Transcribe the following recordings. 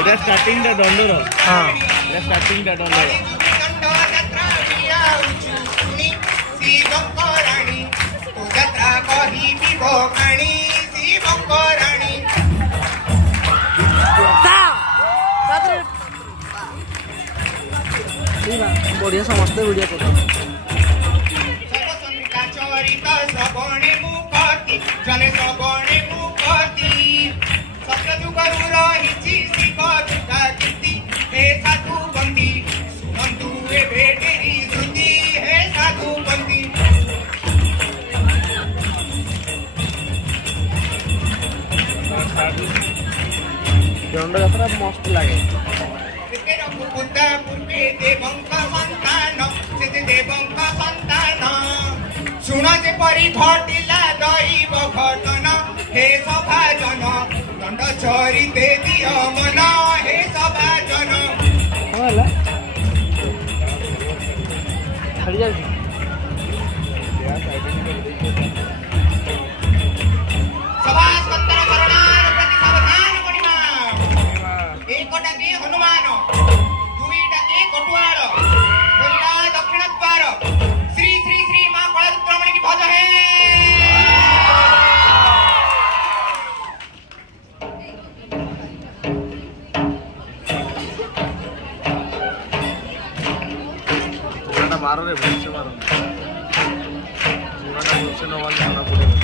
এটা স্টার্টিংটা দণ্ডর। হ্যাঁ এটা স্টার্টিংটা দণ্ডর। बढ़िया समस्त वीडियो कर दंड यात्रा मस्त लगे शुणते परी घटिला दैव घटन हे सभाजन दंड चरिते दिय मन हे सभाजन सभास्कंदन शरणार प्रति सावधान गरिमा एकटा के हनुमान दुईटा के कटुआल पहिला दक्षिण द्वार श्री श्री श्री मां कलरुद्रमणि की भज है मारो रे भूल से मारो पूरा भूल से नवाल खाना पड़ेगा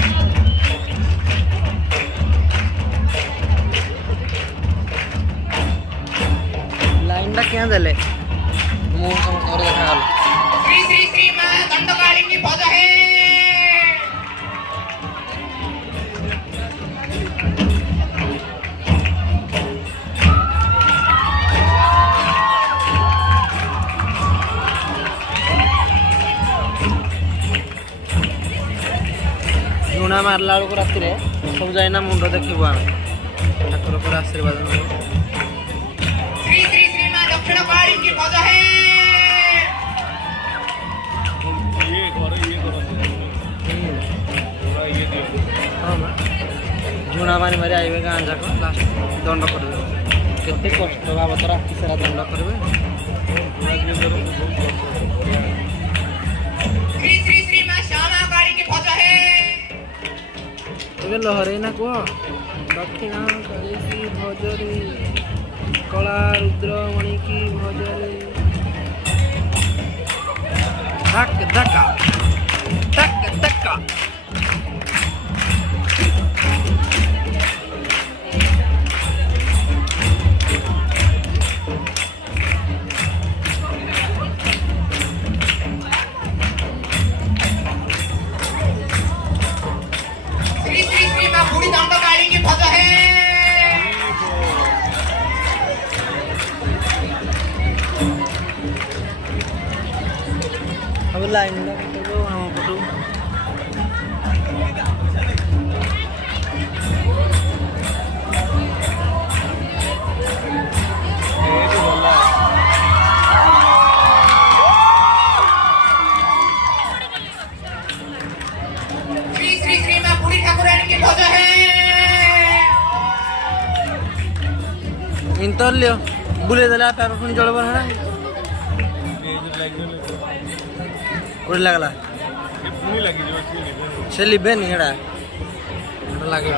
लाइन टा क्या देले मु समस्त और देखा गल श्री श्री श्री मां दंडकाली की भज है लुणा मारला बेलू राति सब जाइना मुंड देखू आम ठाकुर पर आशीर्वाद श्री श्री श्री मां दक्षिण काली की भज है ये करो थोड़ा ये दियो झुणा मारी मारी आइबे गाँ जाक लास्ट दंड करबे केते कष्ट बाबत राति सारा दंड करबे श्री श्री श्री मां श्यामा काली की भज है लहरे ना कह दक्षिणा काली की भजरे कला रुद्रमणि की भजरे धक धक्का धक धक्का श्री श्री श्री मां बूढ़ी दंडकाली की भज है अब लाइन लगा हम फोटो श्री श्री श्री मां बूढ़ी ठाकुरानी की भज है इंतर्ल्य बुले देला पे पुणी जल बना उड़ लगला पुनी लगी से लिबे नहीं हेड़ा लगे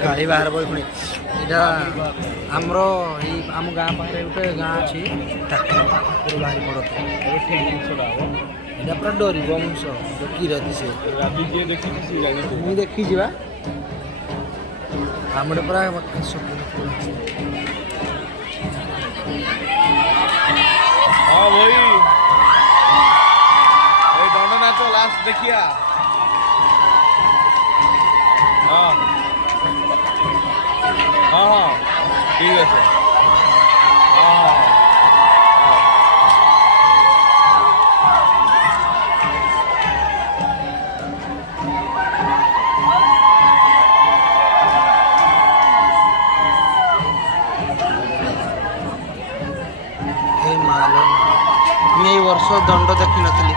गाड़ी बाहर बोल पुणी इटा आमर आम गाँ पाखे गोटे गाँ अच्छी बाहरी पड़ता ଏଇଟା ପୁରା ଡରିବ ମଣିଷ କି ରାତି ସେ ରାତି ଯିଏ ଦେଖିଛି ସିଏ ଜାଣିଛି। ମୁଁ ଦେଖିଛି ବା ଆମର ପୁରା हाँ वही दंड नाच लास्ट देखिया। हाँ हाँ हाँ ठीक है हाँ हाँ हे मालो मैं ये वर्ष दंड देखी नथली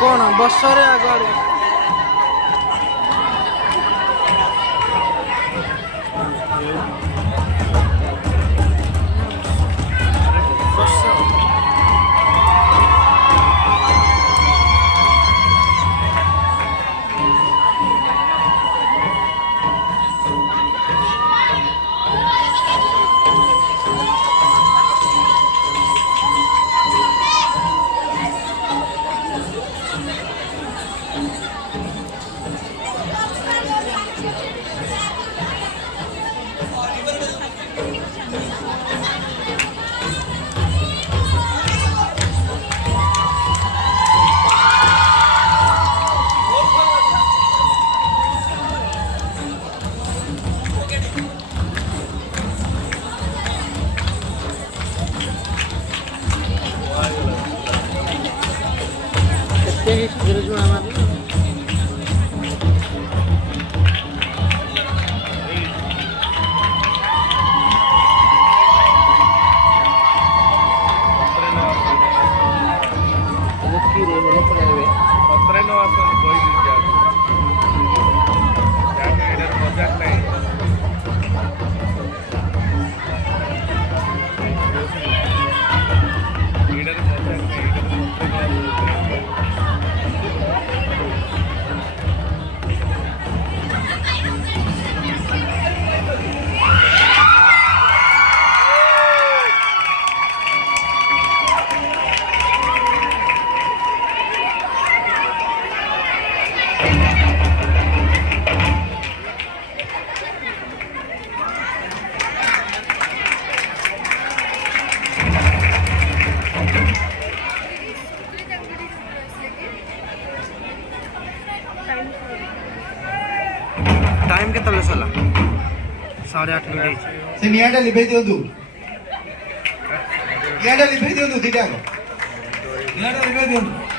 कौन बसरे आगे टाइम के तले सला 8:30 मिनट से नियाटा लिभे दियंतु नियाटा लिभे दियंतु दिटा नियाटा लिभे दियंतु